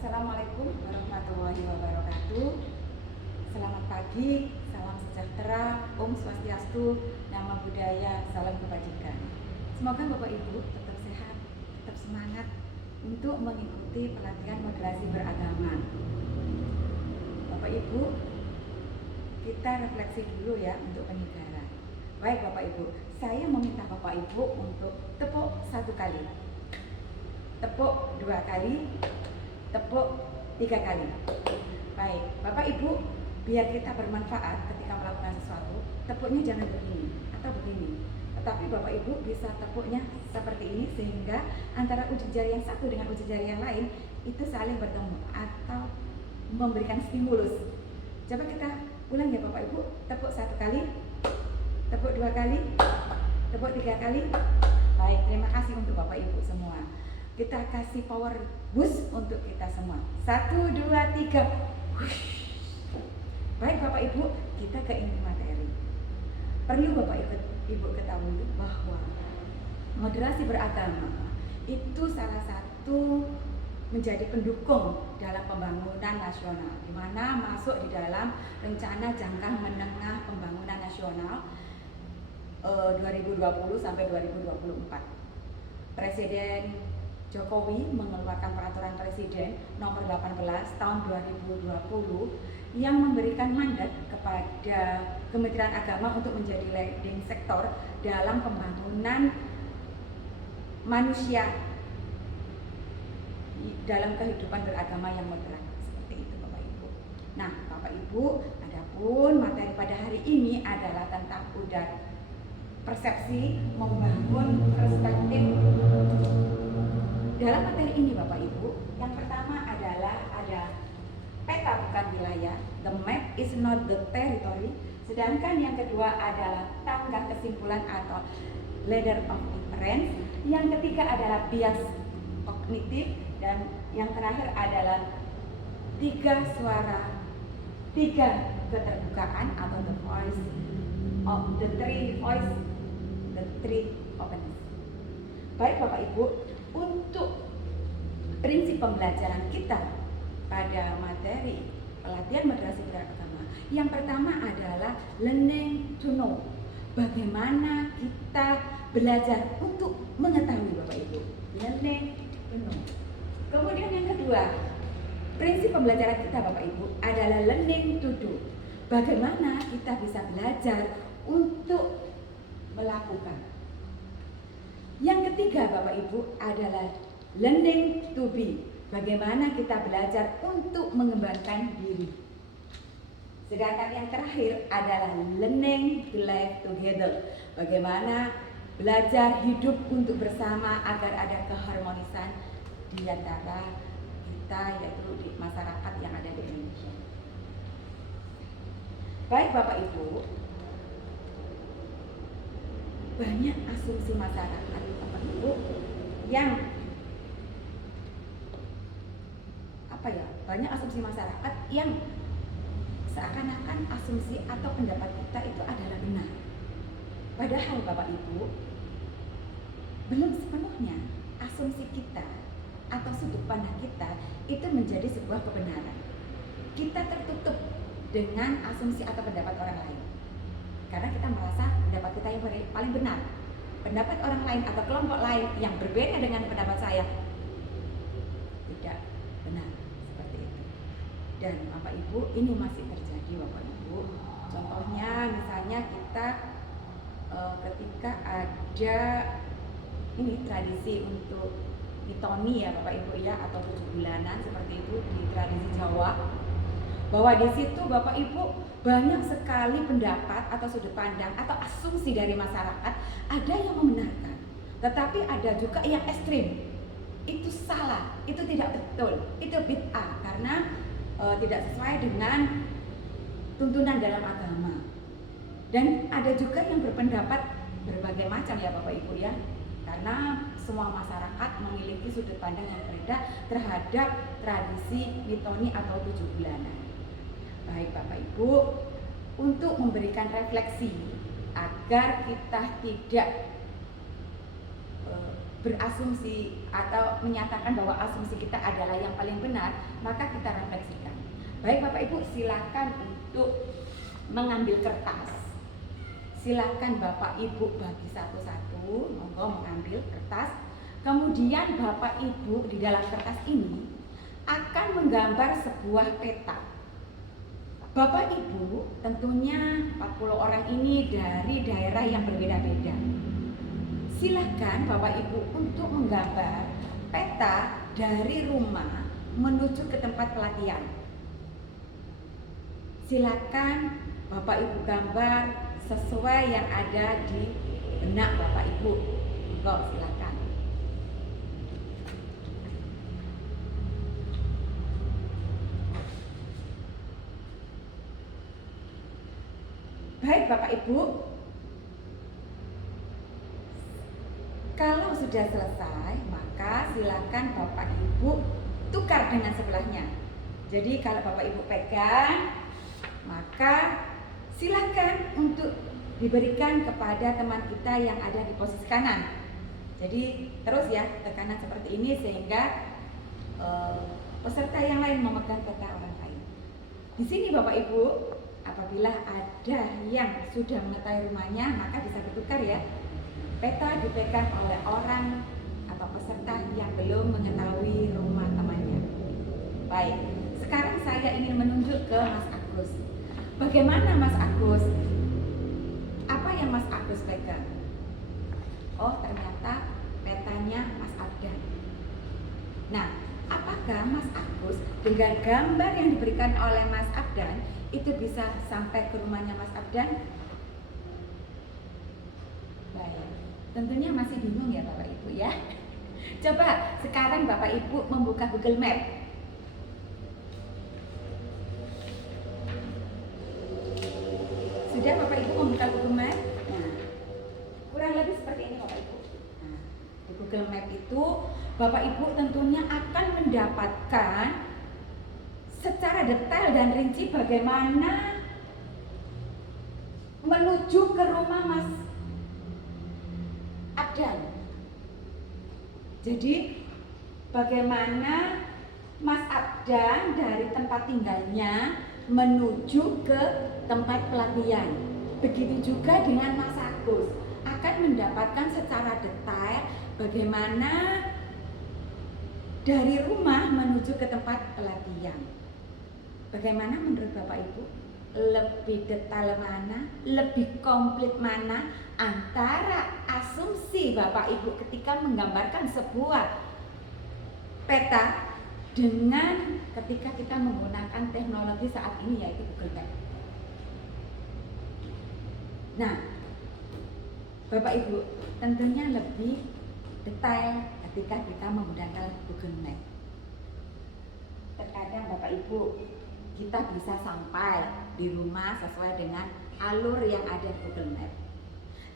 Assalamualaikum warahmatullahi wabarakatuh. Selamat pagi, salam sejahtera, Om Swastiastu, Nama Budaya, salam kebajikan. Semoga Bapak Ibu tetap sehat, tetap semangat untuk mengikuti pelatihan moderasi beragama. Bapak Ibu, kita refleksi dulu ya untuk penyegaran. Baik Bapak Ibu, saya meminta Bapak Ibu untuk tepuk 1 kali, tepuk 2 kali, tepuk 3 kali. Baik, Bapak Ibu, biar kita bermanfaat ketika melakukan sesuatu, tepuknya jangan begini atau begini, tetapi Bapak Ibu bisa tepuknya seperti ini sehingga antara ujung jari yang satu dengan ujung jari yang lain itu saling bertemu atau memberikan stimulus. Coba kita ulang ya Bapak Ibu, tepuk 1 kali, tepuk 2 kali, tepuk 3 kali. Baik, terima kasih untuk Bapak Ibu semua. Kita kasih power boost untuk kita semua. 1, 2, 3. Baik Bapak Ibu, kita ke inti materi. Perlu Bapak Ibu ketahui bahwa moderasi beragama itu salah satu menjadi pendukung dalam pembangunan nasional, di mana masuk di dalam rencana jangka menengah pembangunan nasional 2020 sampai 2024. Presiden Jokowi mengeluarkan peraturan Presiden nomor 18 tahun 2020 yang memberikan mandat kepada Kementerian Agama untuk menjadi leading sektor dalam pembangunan manusia dalam kehidupan beragama yang moderat. Seperti itu Bapak Ibu. Nah Bapak Ibu, adapun materi pada hari ini adalah tentang persepsi membangun perspektif. Dalam materi ini Bapak Ibu, yang pertama adalah ada peta bukan wilayah, the map is not the territory. Sedangkan yang kedua adalah tangga kesimpulan atau ladder of inference. Yang ketiga adalah bias kognitif, dan yang terakhir adalah 3 suara, 3 keterbukaan atau the voice of the three voice, the three openness. Baik Bapak Ibu, untuk prinsip pembelajaran kita pada materi pelatihan moderasi beragama, yang pertama adalah learning to know. Bagaimana kita belajar untuk mengetahui Bapak Ibu, learning to know. Kemudian yang kedua, prinsip pembelajaran kita Bapak Ibu adalah learning to do. Bagaimana kita bisa belajar untuk melakukan. Yang ketiga Bapak Ibu adalah learning to be. Bagaimana kita belajar untuk mengembangkan diri. Sedangkan yang terakhir adalah learning to live together. Bagaimana belajar hidup untuk bersama agar ada keharmonisan di antara kita, yaitu di masyarakat yang ada di Indonesia. Baik Bapak Ibu, banyak asumsi masyarakat Bapak Ibu yang banyak asumsi masyarakat yang seakan-akan asumsi atau pendapat kita itu adalah benar. Padahal Bapak Ibu, belum sepenuhnya asumsi kita atau sudut pandang kita itu menjadi sebuah kebenaran. Kita tertutup dengan asumsi atau pendapat orang lain karena kita merasa pendapat kita yang paling benar. Pendapat orang lain atau kelompok lain yang berbeda dengan pendapat saya tidak benar, seperti itu. Dan Bapak Ibu, ini masih terjadi Bapak Ibu. Contohnya misalnya kita ketika ada ini tradisi untuk mitoni ya Bapak Ibu ya, atau 7 bulanan seperti itu di tradisi Jawa, bahwa di situ Bapak Ibu banyak sekali pendapat atau sudut pandang atau asumsi dari masyarakat. Ada yang membenarkan, tetapi ada juga yang ekstrim. Itu salah, itu tidak betul, itu bid'ah karena tidak sesuai dengan tuntunan dalam agama. Dan ada juga yang berpendapat berbagai macam ya Bapak Ibu ya, karena semua masyarakat memiliki sudut pandang yang berbeda terhadap tradisi mitoni atau 7 bulanan. Baik Bapak Ibu, untuk memberikan refleksi agar kita tidak berasumsi atau menyatakan bahwa asumsi kita adalah yang paling benar, maka kita refleksikan. Baik Bapak Ibu, silakan untuk mengambil kertas. Silakan Bapak Ibu bagi satu-satu, monggo mengambil kertas. Kemudian Bapak Ibu di dalam kertas ini akan menggambar sebuah peta. Bapak Ibu tentunya 40 orang ini dari daerah yang berbeda-beda. Silakan Bapak Ibu untuk menggambar peta dari rumah menuju ke tempat pelatihan. Silakan Bapak Ibu gambar sesuai yang ada di benak Bapak Ibu. Monggo silakan. Baik Bapak Ibu, kalau sudah selesai, maka silakan Bapak Ibu tukar dengan sebelahnya. Jadi kalau Bapak Ibu pegang, maka silakan untuk diberikan kepada teman kita yang ada di posisi kanan. Jadi terus ya, tekanan seperti ini sehingga peserta yang lain memegang peta orang lain. Di sini Bapak Ibu, apabila ada yang sudah mengetahui rumahnya, maka bisa ditukar ya. Peta dipegang oleh orang atau peserta yang belum mengetahui rumah temannya. Baik, sekarang saya ingin menunjuk ke Mas Agus. Bagaimana Mas Agus? Apa yang Mas Agus pegang? Oh, ternyata petanya Mas Abdan. Nah, apakah Mas Agus dengan gambar yang diberikan oleh Mas Abdan itu bisa sampai ke rumahnya Mas Abdan? Baik, tentunya masih bingung ya Bapak Ibu ya. Coba sekarang Bapak Ibu membuka Google Map. Sudah Bapak Ibu membuka Google Map? Nah, kurang lebih seperti ini Bapak Ibu. Nah, di Google Map itu Bapak Ibu tentunya akan mendapatkan secara detail dan rinci bagaimana menuju ke rumah Mas Abdan. Jadi bagaimana Mas Abdan dari tempat tinggalnya menuju ke tempat pelatihan. Begitu juga dengan Mas Agus, akan mendapatkan secara detail bagaimana dari rumah menuju ke tempat pelatihan. Bagaimana menurut Bapak Ibu? Lebih detail mana? Lebih komplit mana antara asumsi Bapak Ibu ketika menggambarkan sebuah peta dengan ketika kita menggunakan teknologi saat ini, yaitu Google Map. Nah, Bapak Ibu tentunya lebih detail ketika kita menggunakan Google Map. Terkadang Bapak Ibu kita bisa sampai di rumah sesuai dengan alur yang ada di Google Map.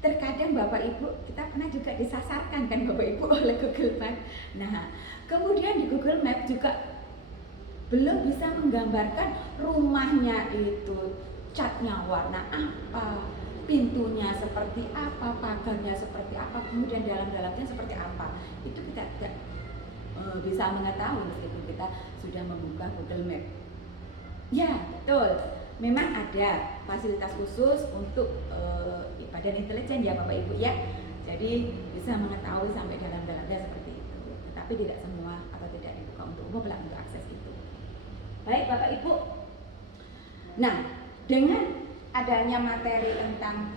Terkadang Bapak Ibu kita pernah juga disasarkan kan Bapak Ibu oleh Google Map. Nah, kemudian di Google Map juga belum bisa menggambarkan rumahnya itu catnya warna apa, pintunya seperti apa, pagarnya seperti apa, kemudian dalam-dalamnya seperti apa. Itu kita tidak bisa mengetahui meskipun kita sudah membuka Google Map. Ya, betul. Memang ada fasilitas khusus untuk badan intelijen ya Bapak Ibu ya. Jadi bisa mengetahui sampai dalam-dalamnya seperti itu. Tetapi tidak semua atau tidak dibuka untuk umum lah untuk akses itu. Baik Bapak Ibu. Nah, dengan adanya materi tentang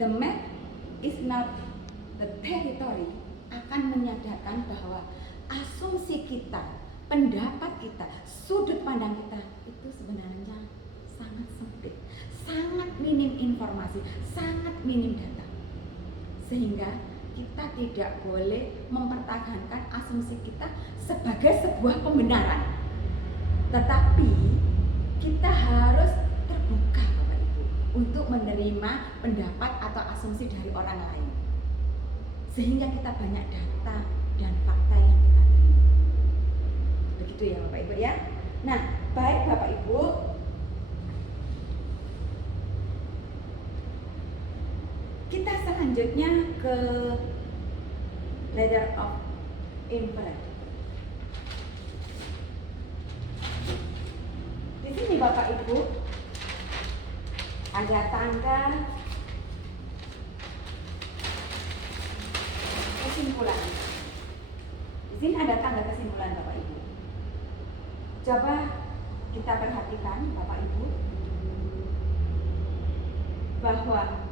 the map is not the territory akan menyadarkan bahwa asumsi kita, pendapat kita, sudut pandang kita itu sebenarnya sangat sempit, sangat minim informasi, sangat minim data. Sehingga kita tidak boleh mempertahankan asumsi kita sebagai sebuah pembenaran. Tetapi kita harus terbuka Bapak Ibu untuk menerima pendapat atau asumsi dari orang lain. Sehingga kita banyak data dan fakta yang kita terima. Begitu ya Bapak Ibu ya. Nah, baik Bapak Ibu, kita selanjutnya ke ladder of inference. Di sini Bapak Ibu ada tangga kesimpulan. Di sini ada tangga kesimpulan Bapak Ibu. Coba kita perhatikan Bapak Ibu bahwa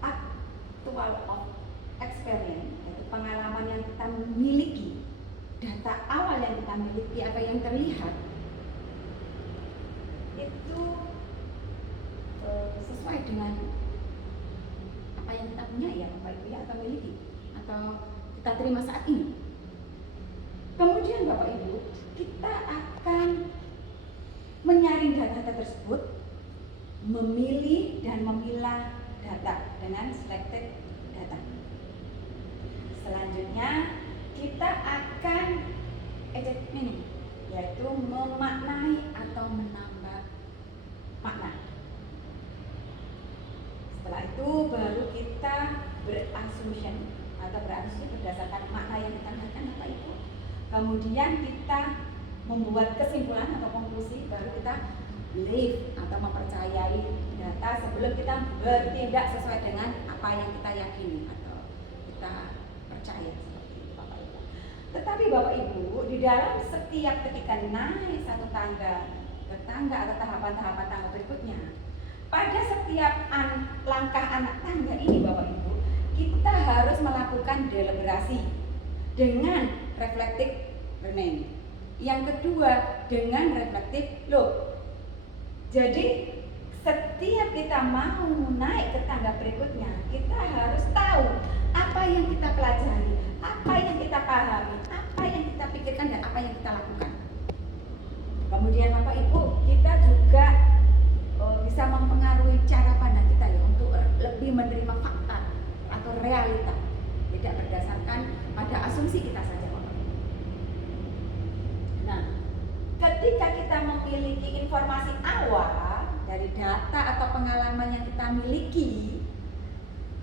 actual of experience, yaitu pengalaman yang kita miliki, data awal yang kita miliki, apa yang terlihat itu sesuai dengan apa yang kita punya ya Bapak Ibu ya, atau miliki atau kita terima saat ini. Kemudian Bapak Ibu, kita akan menyaring data tersebut, memilih dan memilah data dengan selected data. Selanjutnya kita akan ini, yaitu memaknai atau menambah makna. Setelah itu baru kita berassumption atau berasumsi berdasarkan makna yang kita lihatkan Bapak Ibu. Kemudian kita membuat kesimpulan atau konklusi, baru kita believe atau mempercayai data sebelum kita bertindak sesuai dengan apa yang kita yakini atau kita percaya, seperti itu Bapak Ibu. Tetapi Bapak Ibu, di dalam setiap ketika naik satu tangga ke tangga atau tahapan-tahapan tangga berikutnya, pada setiap langkah anak tangga ini Bapak Ibu, kita harus melakukan deliberasi dengan reflective learning. Yang kedua dengan reflective loop. Jadi setiap kita mau naik ke tangga berikutnya, kita harus tahu apa yang kita pelajari, apa yang kita pahami, apa yang kita pikirkan, dan apa yang kita lakukan. Kemudian Bapak Ibu, kita juga bisa mempengaruhi cara pandang kita ya untuk lebih menerima fakta atau realita, tidak berdasarkan pada asumsi kita saja. Nah, ketika kita memiliki informasi awal dari data atau pengalaman yang kita miliki,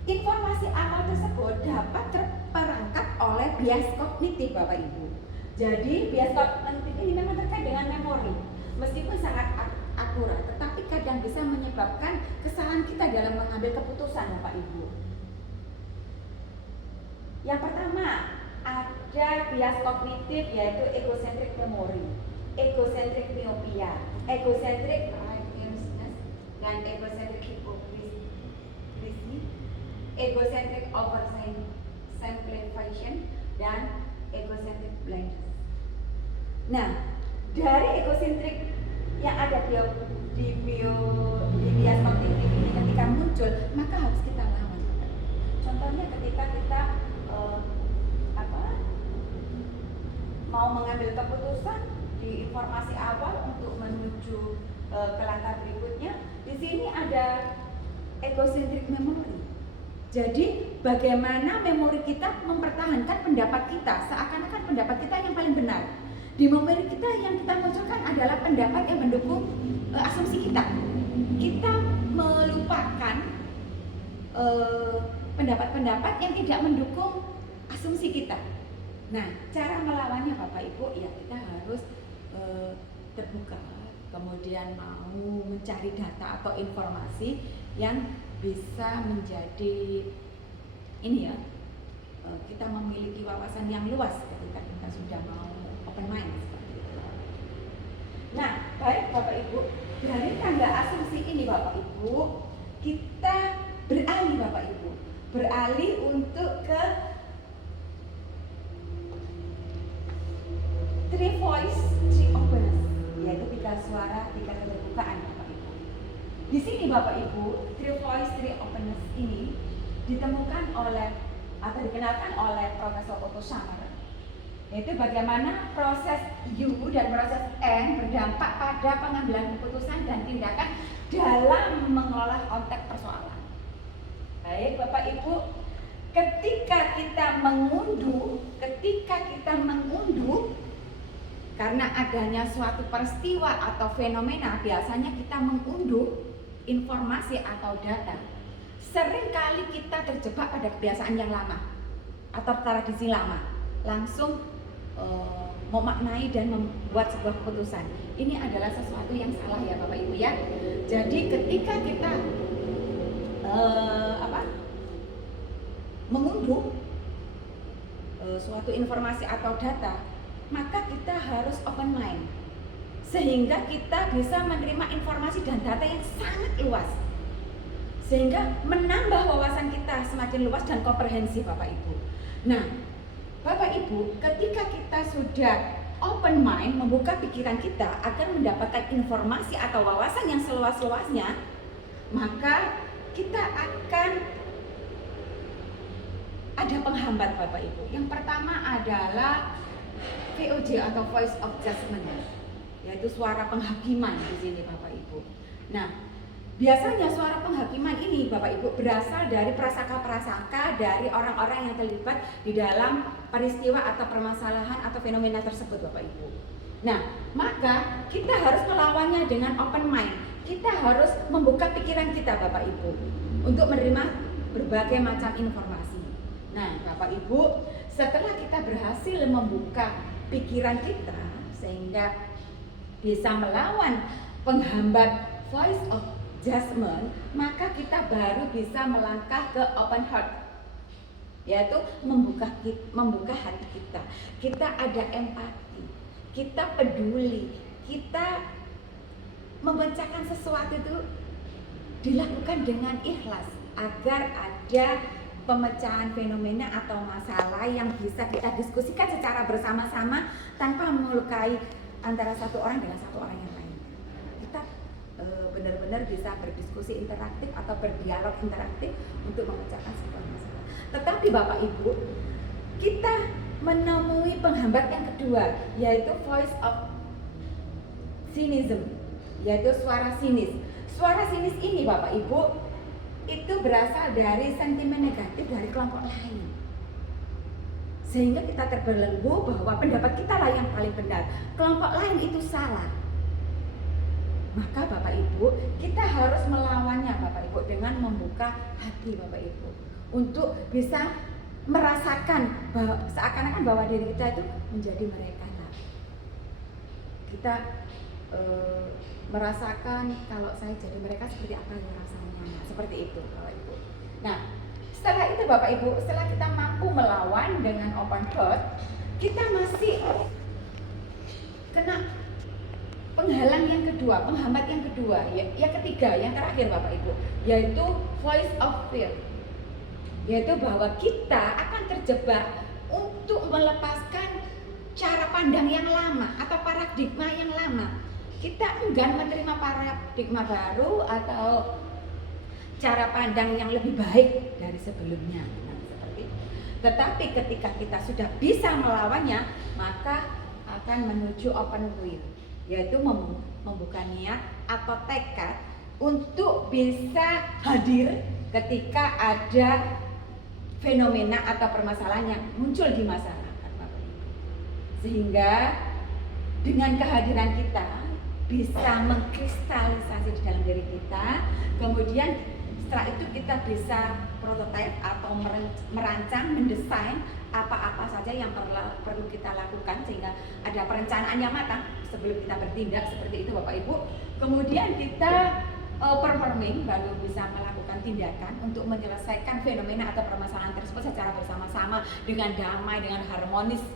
informasi awal tersebut dapat terperangkap oleh bias kognitif Bapak Ibu. Jadi bias kognitif ini memang terkait dengan memori, meskipun sangat akurat, tetapi kadang bisa menyebabkan kesalahan kita dalam mengambil keputusan Bapak Ibu. Yang pertama, ada bias kognitif yaitu egocentric memory, egocentric myopia, egocentric righteousness, dan egocentric hypocrisy, egocentric oversimplification, dan egocentric blindness. Nah, dari egocentric yang ada di bias kognitif ini ketika muncul, maka harus kita lawan. Contohnya ketika kita mau mengambil keputusan di informasi awal untuk menuju ke langkah berikutnya, di sini ada egocentric memory. Jadi bagaimana memori kita mempertahankan pendapat kita seakan-akan pendapat kita yang paling benar. Di memori kita yang kita munculkan adalah pendapat yang mendukung asumsi kita. Kita melupakan pendapat-pendapat yang tidak mendukung asumsi kita. Nah, cara melawannya Bapak Ibu ya kita harus terbuka, kemudian mau mencari data atau informasi yang bisa menjadi ini ya, kita memiliki wawasan yang luas ketika kita sudah mau open mind seperti itu. Nah, baik Bapak Ibu, dari tangga asumsi ini Bapak Ibu, kita beralih Bapak Ibu, beralih untuk ke three voice, three openness, yaitu 3 suara, 3 keterbukaan Bapak Ibu. Di sini Bapak Ibu, three voice, three openness ini ditemukan oleh atau dikenalkan oleh Profesor Otto Scharmer, yaitu bagaimana proses U dan proses N berdampak pada pengambilan keputusan dan tindakan dalam mengelola konteks persoalan. Baik Bapak Ibu, ketika kita mengunduh karena adanya suatu peristiwa atau fenomena, biasanya kita mengunduh informasi atau data. Seringkali kita terjebak pada kebiasaan yang lama. atau tradisi lama, langsung memaknai dan membuat sebuah keputusan. Ini adalah sesuatu yang salah ya Bapak Ibu ya. Jadi ketika kita mengunduh suatu informasi atau data, maka kita harus open mind sehingga kita bisa menerima informasi dan data yang sangat luas, sehingga menambah wawasan kita semakin luas dan komprehensif Bapak Ibu. Nah Bapak Ibu, ketika kita sudah open mind, membuka pikiran kita agar mendapatkan informasi atau wawasan yang seluas-luasnya, maka kita akan ada penghambat Bapak Ibu. Yang pertama adalah VOJ atau voice of judgment, yaitu suara penghakiman di sini Bapak Ibu. Nah, biasanya suara penghakiman ini Bapak Ibu berasal dari prasangka-prasangka dari orang-orang yang terlibat di dalam peristiwa atau permasalahan atau fenomena tersebut Bapak Ibu. Nah, maka kita harus melawannya dengan open mind. Kita harus membuka pikiran kita Bapak Ibu untuk menerima berbagai macam informasi. Nah, Bapak Ibu, setelah kita berhasil membuka pikiran kita sehingga bisa melawan penghambat voice of judgment, maka kita baru bisa melangkah ke open heart, yaitu membuka hati kita. Kita ada empati, kita peduli, kita membacakan sesuatu itu dilakukan dengan ikhlas agar ada pemecahan fenomena atau masalah yang bisa kita diskusikan secara bersama-sama tanpa melukai antara satu orang dengan satu orang yang lain. Kita benar-benar bisa berdiskusi interaktif atau berdialog interaktif untuk memecahkan sebuah masalah. Tetapi Bapak Ibu, kita menemui penghambat yang kedua, yaitu voice of cynicism, yaitu suara sinis. Suara sinis ini Bapak Ibu itu berasal dari sentimen negatif dari kelompok lain, sehingga kita terbelenggu bahwa pendapat kita lah yang paling benar, kelompok lain itu salah. Maka Bapak Ibu, kita harus melawannya Bapak Ibu dengan membuka hati Bapak Ibu untuk bisa merasakan bahwa seakan-akan bahwa diri kita itu menjadi mereka lah. Kita merasakan kalau saya jadi mereka seperti apa yang rasanya, seperti itu Bapak Ibu. Nah, setelah itu Bapak Ibu, setelah kita mampu melawan dengan open heart, kita masih kena penghalang yang kedua, penghambat yang kedua, yang ketiga, yang terakhir Bapak Ibu, yaitu voice of fear, yaitu bahwa kita akan terjebak untuk melepaskan cara pandang yang lama atau paradigma yang lama. Kita enggan menerima paradigma baru atau cara pandang yang lebih baik dari sebelumnya. Nah, seperti itu. Tetapi ketika kita sudah bisa melawannya, maka akan menuju open will, yaitu membuka niat atau tekad untuk bisa hadir ketika ada fenomena atau permasalahan yang muncul di masyarakat, Bapak Ibu. Sehingga dengan kehadiran kita bisa mengkristalisasi di dalam diri kita, kemudian setelah itu kita bisa prototipe atau merancang, mendesain apa-apa saja yang perlu kita lakukan sehingga ada perencanaan yang matang sebelum kita bertindak, seperti itu Bapak Ibu. Kemudian kita performing, baru bisa melakukan tindakan untuk menyelesaikan fenomena atau permasalahan tersebut secara bersama-sama dengan damai, dengan harmonis,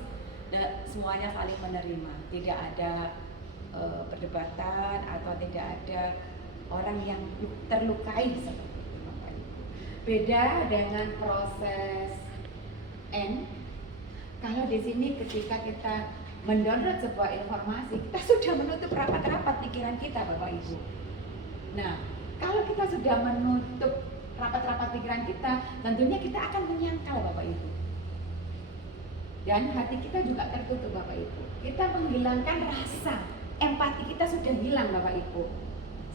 dan semuanya saling menerima, tidak ada perdebatan atau tidak ada orang yang terlukai seperti itu Bapak Ibu. Beda dengan proses N. Kalau di sini ketika kita mendownload sebuah informasi, kita sudah menutup rapat-rapat pikiran kita Bapak Ibu. Nah, kalau kita sudah menutup rapat-rapat pikiran kita, tentunya kita akan menyangkal Bapak Ibu. Dan hati kita juga tertutup Bapak Ibu. Kita menghilangkan rasa empati, kita sudah hilang Bapak Ibu,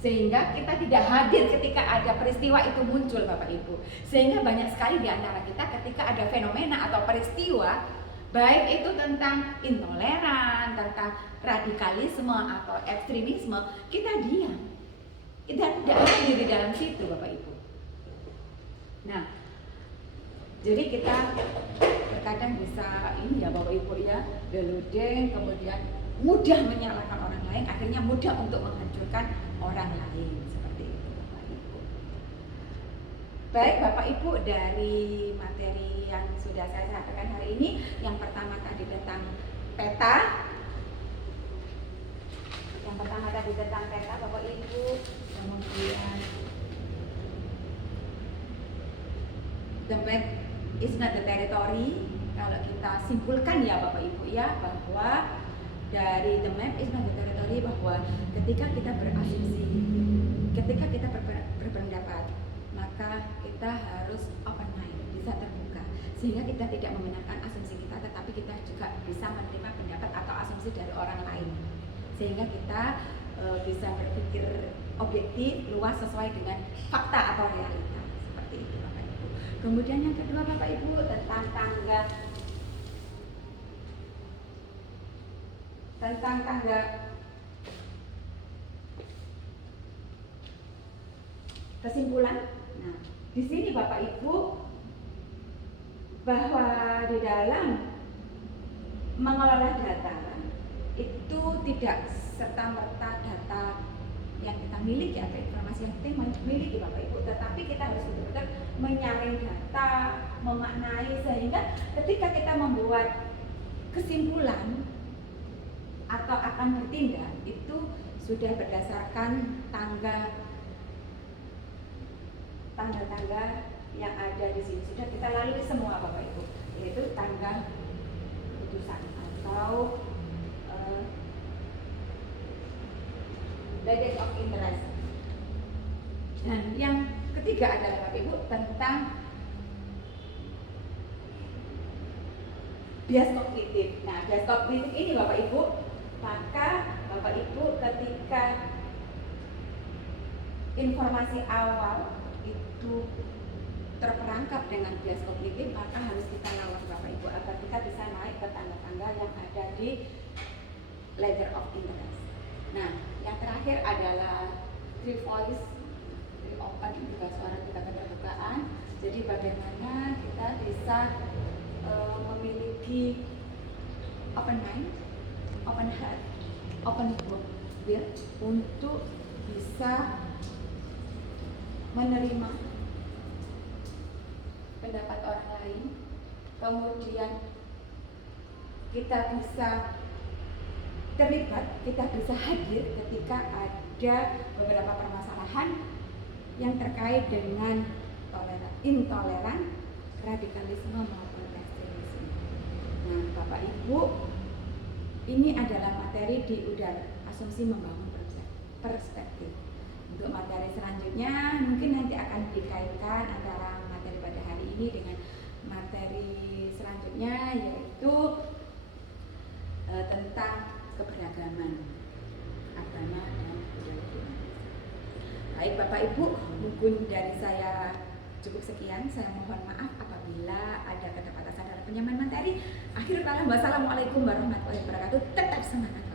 sehingga kita tidak hadir ketika ada peristiwa itu muncul Bapak Ibu. Sehingga banyak sekali di antara kita ketika ada fenomena atau peristiwa, baik itu tentang intoleran, tentang radikalisme atau ekstremisme, kita diam, kita tidak hadir di dalam situ Bapak Ibu. Nah, Jadi kita terkadang bisa ini ya Bapak Ibu ya, deluding, kemudian mudah menyalahkan orang lain, akhirnya mudah untuk menghancurkan orang lain, seperti itu Bapak Ibu. Baik Bapak Ibu, dari materi yang sudah saya sampaikan hari ini, yang pertama tadi tentang peta, Bapak Ibu, kemudian the map is not the territory. Kalau kita simpulkan ya Bapak Ibu ya, bahwa dari the map is not the territory, bahwa ketika kita berasumsi, ketika kita berpendapat, maka kita harus open mind, bisa terbuka, sehingga kita tidak membenarkan asumsi kita, tetapi kita juga bisa menerima pendapat atau asumsi dari orang lain, sehingga kita bisa berpikir objektif, luas, sesuai dengan fakta atau realita, seperti itu Bapak Ibu. Kemudian yang kedua Bapak Ibu, tentang tangga kesimpulan. Nah, di sini Bapak Ibu, bahwa di dalam mengelola data itu tidak serta-merta data yang kita miliki atau informasi yang kita miliki Bapak Ibu, tetapi kita harus betul-betul menyaring data, memaknai, sehingga ketika kita membuat kesimpulan atau akan bertindak itu sudah berdasarkan tangga-tangga yang ada di sini, sudah kita lalui semua Bapak Ibu, yaitu tangga putusan atau level of interest. Dan yang ketiga adalah Bapak Ibu tentang bias kognitif. Nah, bias kognitif ini Bapak Ibu, maka Bapak Ibu ketika informasi awal itu terperangkap dengan bias kognitif, maka harus kita lawan Bapak Ibu agar kita bisa naik ke tangga-tangga yang ada di level of interest. Nah, yang terakhir adalah three voice, three open, juga suara kita keterbukaan. Jadi bagaimana kita bisa memiliki open mind, open heart, open will untuk bisa menerima pendapat orang lain, kemudian kita bisa terlibat, kita bisa hadir ketika ada beberapa permasalahan yang terkait dengan intoleran, radikalisme maupun ekstremisme. Nah, Bapak Ibu, ini adalah materi di udara asumsi membangun perspektif. Untuk materi selanjutnya mungkin nanti akan dikaitkan antara materi pada hari ini dengan materi selanjutnya, yaitu tentang keberagaman agama dan budaya di Indonesia. Baik Bapak Ibu, mungkin dari saya cukup sekian. Saya mohon maaf apabila ada keterbatasan dalam penyampaian materi. Akhirul kalam, wassalamualaikum warahmatullahi wabarakatuh. Tetap semangat.